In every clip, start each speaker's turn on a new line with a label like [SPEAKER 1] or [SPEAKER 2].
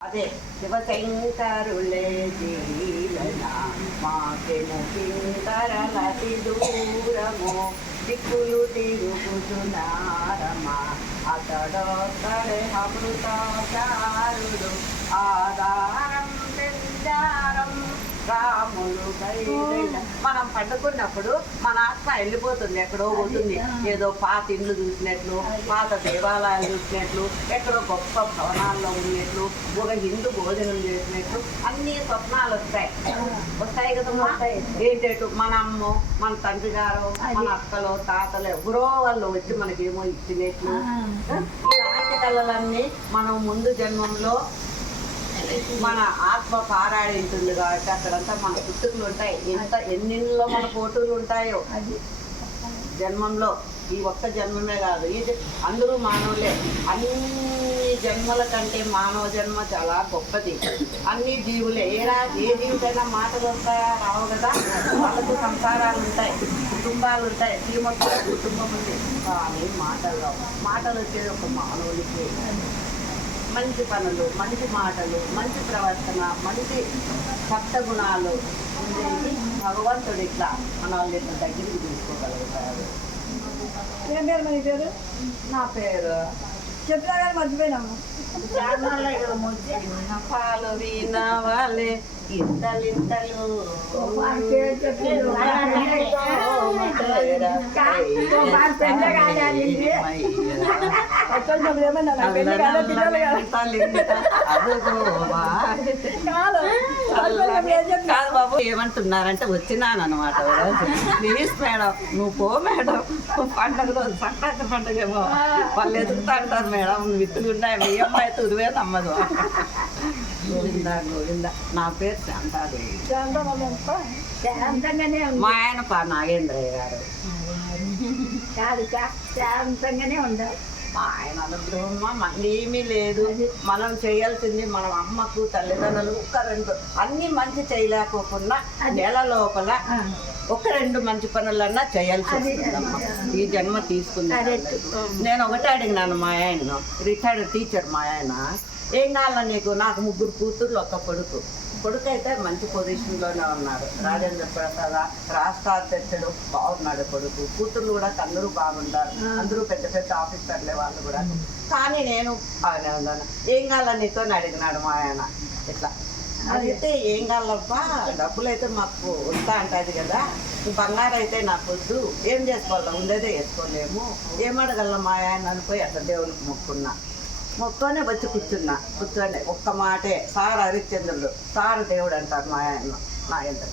[SPEAKER 1] అదే శివశంకరులే జీలన మాకెము కింకరలతి దూరము దిక్కులు తిరుగుతున్నారమా అతడొక్కడే అమృతాచారుడు. ఆధారం తెల్లారం రాములు మనం పండుకున్నప్పుడు మన ఆత్మ వెళ్ళిపోతుంది ఎక్కడో పోతుంది ఏదో పాత ఇండ్లు చూసినట్లు పాత దేవాలయాలు చూసినట్లు ఎక్కడో గొప్ప భవనాల్లో ఉన్నట్లు ఒక హిందూ భోజనం చేసినట్లు అన్ని స్వప్నాలు వస్తాయి. వస్తాయి కదమ్మా? ఏంటంటే మన అమ్మ మన తండ్రి గారు మన అక్కలు తాతలు ఎవరో వాళ్ళు వచ్చి మనకేమో ఇచ్చినట్లు. ఇలాంటి కళలన్నీ మనం ముందు జన్మంలో మన ఆత్మ పారాడి ఉంటుంది కాబట్టి అక్కడంతా మన పుట్టుకలు ఉంటాయి. ఎంత ఎన్నిలో మన ఫోటోలు ఉంటాయో.
[SPEAKER 2] అది.
[SPEAKER 1] జన్మంలో. ఈ ఒక్క జన్మమే కాదు. జ- అందరూ మానవులే. అన్ని జన్మల కంటే మానవ జన్మ చాలా గొప్పది. అన్ని జీవులే. ఏ రా ఏ జీవికైనా మాటలు వస్తాయా రావు కదా. వాళ్ళకు సంసారాలు ఉంటాయి. కుటుంబాలు ఉంటాయి. శ్రీమతి కుటుంబం ఉంది. కానీ మాటలు రావు. మాటలు వచ్చేది ఒక మానవుడికి మంచి పనులు మంచి మాటలు మంచి ప్రవర్తన మంచి సప్త గుణాలు ఉండేది భగవంతుడు ఇట్లా మన ఇట్లా దగ్గరికి తీసుకోగలుగుతారు
[SPEAKER 2] ఏం పేరు?
[SPEAKER 1] నా పేరు
[SPEAKER 2] చెప్పినా కానీ మర్చిపోయినాము
[SPEAKER 1] పాలు వినవాలే
[SPEAKER 2] వాడి పేరు చెప్పిండు. కాదా,
[SPEAKER 1] బాబు. ఏమంటున్నారంటే వచ్చినాను అనమాట ప్లీజ్ మేడం నువ్వు పో మేడం. పండగలో సంక్రాంతి పండుగ ఏమో వాళ్ళు ఎదుగుతా అంటారు మేడం. విత్తులు ఉన్నాయి. మీ అమ్మాయి తురువే నమ్మదు గోవిందా గోవిందా. నా పేరు శాంతాదేవి. మా ఆయన పా నాగేంద్రయ్య గారు.
[SPEAKER 2] కాదు శాంతంగానే ఉండాలి.
[SPEAKER 1] ఆయన అనుగ్రహం మళ్ళీ ఏమీ లేదు. మనం చేయాల్సింది మనం అమ్మకు తల్లిదండ్రులు ఒక రెండు అన్ని మంచి చేయలేకోకుండా నెల లోపల. ఒక రెండు మంచి పనులన్నా చేయాల్సి వస్తుందమ్మా. ఈ జన్మ తీసుకుంది. నేను ఒకటే అడిగినాను మా ఆయన. రిటైర్డ్ టీచర్ మా ఆయన. ఏం కావాలా నీకు? నాకు ముగ్గురు కూతుర్లు ఒక కొడుకు. కొడుకు అయితే మంచి పొజిషన్లోనే ఉన్నాడు. రాజేంద్ర ప్రసాద్ రాష్ట్ర అధ్యక్షుడు బాగున్నాడు కొడుకు. కూతుర్లు కూడా అందరూ బాగుంటారు అందరూ పెద్ద పెద్ద ఆఫీసర్లే వాళ్ళు కూడా. కానీ నేను బాగానే ఉన్నాను. ఏం కావాలా నీతో అడిగినాడు మా ఆయన. ఇట్లా. అడిగితే ఏం కావాలబ్బా? డబ్బులు అయితే మాకు వస్తా అంటది కదా. బంగారు అయితే నాకు వద్దు. ఏం చేసుకోవాలా ఉండేదే వేసుకోలేము. ఏం అడగల మా ఆయన అనిపోయి అట్లా దేవునికి మొక్కున్నా. మొక్కనే వచ్చి కూర్చున్నా కూర్చోండి. ఒక్క మాటే. సార్ హరిశ్చంద్రుడు. సార్ దేవుడు అంటారు మా ఆయన. నాగేంద్ర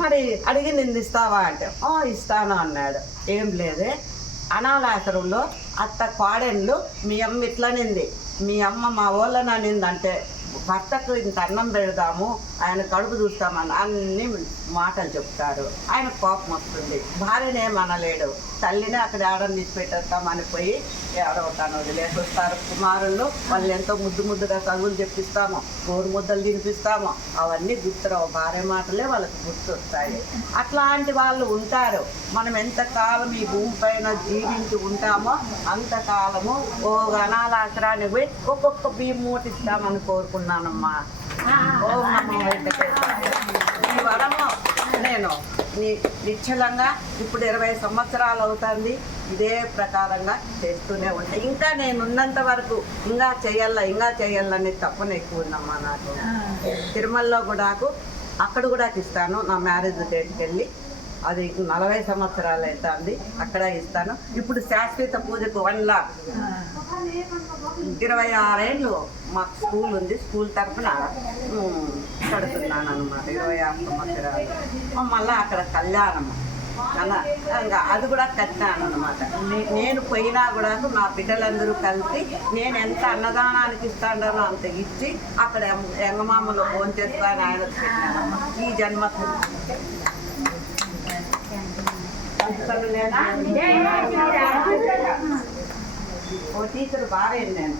[SPEAKER 1] మరి అడిగి నిన్ను ఇస్తావా అంటే ఓ ఇస్తాను అన్నాడు. ఏం లేదే. అనాథాశ్రమంలో అత్త కోడెన్లు మీ అమ్మ ఇట్లనింది. మీ అమ్మ మా ఊళ్ళని అనింది అంటే భర్తకు ఇంత అన్నం పెడదాము ఆయన కడుపు చూస్తామని అన్ని మాటలు చెప్తారు. ఆయన కోపం వస్తుంది. భార్యనే మనలేడు. తల్లిని అక్కడ ఆడని తీసి పెట్టేస్తామని పోయి ఏడవతాను వదిలేసి వస్తారు. కుమారులు వాళ్ళు ఎంతో ముద్దు ముద్దుగా చదువులు చెప్పిస్తాము గోరు ముద్దలు తినిపిస్తాము. అవన్నీ గుర్తురావు. భార్య మాటలే వాళ్ళకి గుర్తొస్తాయి. అట్లాంటి వాళ్ళు ఉంటారు. మనం ఎంతకాలం ఈ భూమి పైన జీవించి ఉంటామో అంతకాలము ఓ అనాథాశ్రానికి పోయి ఒక్కొక్క బియ్యం మూటిస్తామని కోరుకున్నానమ్మా ఓం నమో. ఈ వరము నేను ని- నిశ్చలంగా ఇప్పుడు ఇరవై సంవత్సరాలు అవుతుంది. ఇదే ప్రకారంగా చేస్తూనే ఉంటాయి ఇంకా నేను ఉన్నంత వరకు ఇంకా చేయాల ఇంకా చేయాలనే తప్పన ఎక్కువ ఉందమ్మా నాకు. తిరుమలలో కూడాకు అక్కడ కూడా ఇస్తాను. నా మ్యారేజ్ డేట్కి వెళ్ళి అది నలభై సంవత్సరాలు అవుతుంది అక్కడ ఇస్తాను ఇప్పుడు శాశ్వత పూజకు వన్ లాక్ ఇరవై ఆరేళ్ళు మాకు స్కూల్ ఉంది స్కూల్ తరఫున కడుతున్నాను అనమాట ఇరవై ఆరు సంవత్సరాలు మళ్ళీ అక్కడ కళ్యాణం అలా ఇంకా అది కూడా కట్టినాను అనమాట నేను పోయినా కూడా నా బిడ్డలందరూ కలిసి నేను ఎంత అన్నదానానికి ఇస్తాడో అంత ఇచ్చి అక్కడ ఎంగమామలో ఫోన్ చేస్తాను ఆయన ఈ జన్మకు ఓ టీచర్ బాగా నేను